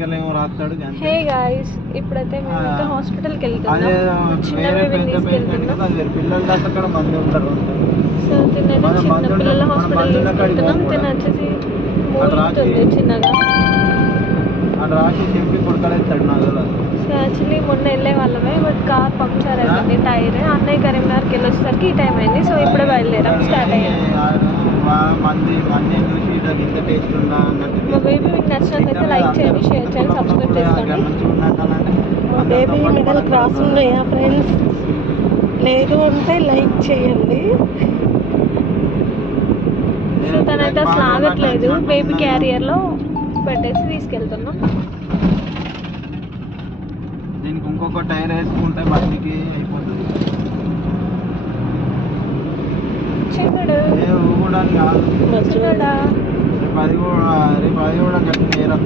Practical ఏమో రాస్తాడు. Hey guys, ఇప్పుడైతే మేము హాస్పిటల్కి వెళ్తున్నాం. చిన్న బేబీని తీసుకెళ్తున్నాం. పిల్లల దాకా అక్కడ మంది ఉంటారు. సో తినైతే చిన్న పిల్లల హాస్పిటల్ తీసుకెళ్తున్నాం. తిన వచ్చేసి మూడుతుంది చిన్నగా. అక్కడ రాసి చెప్పి కొడుకలేస్తాడు నాకు. సో యాక్చువల్లీ మొన్న వెళ్ళే వాళ్ళమే, బట్ కార్ పంక్చర్ అయిపోయింది టైర్. అన్నయ్య కరీంనగర్కి వెళ్ళొచ్చేసరికి ఈ టైం అయింది. సో ఇప్పుడే బయలుదేరాం, స్టార్ట్ అయ్యాం. మంది చూసి ఇంత టేస్ట్ ఉందా అన్నట్టు. మా బేబీ మీకు నచ్చినట్లయితే లైక్ చేయండి, షేర్ చేయండి, సబ్స్క్రైబ్ చేసుకోండి. మా బేబీ మెడల్ క్రాస్ ఉన్నాయా ఫ్రెండ్స్? లేదు అంటే లైక్ చేయండి. సో తనైతే అసలు ఆగట్లేదు. బేబీ క్యారియర్లో పెట్టేసి తీసుకెళ్తున్నాం. దీనికి ఇంకొక టైర్ వేసుకుంటే బండికి అయిపోతుంది. చిన్నడు ఊగడానికి కాదు, చిన్నడా రేపు అది కూడా గట్టి నేరం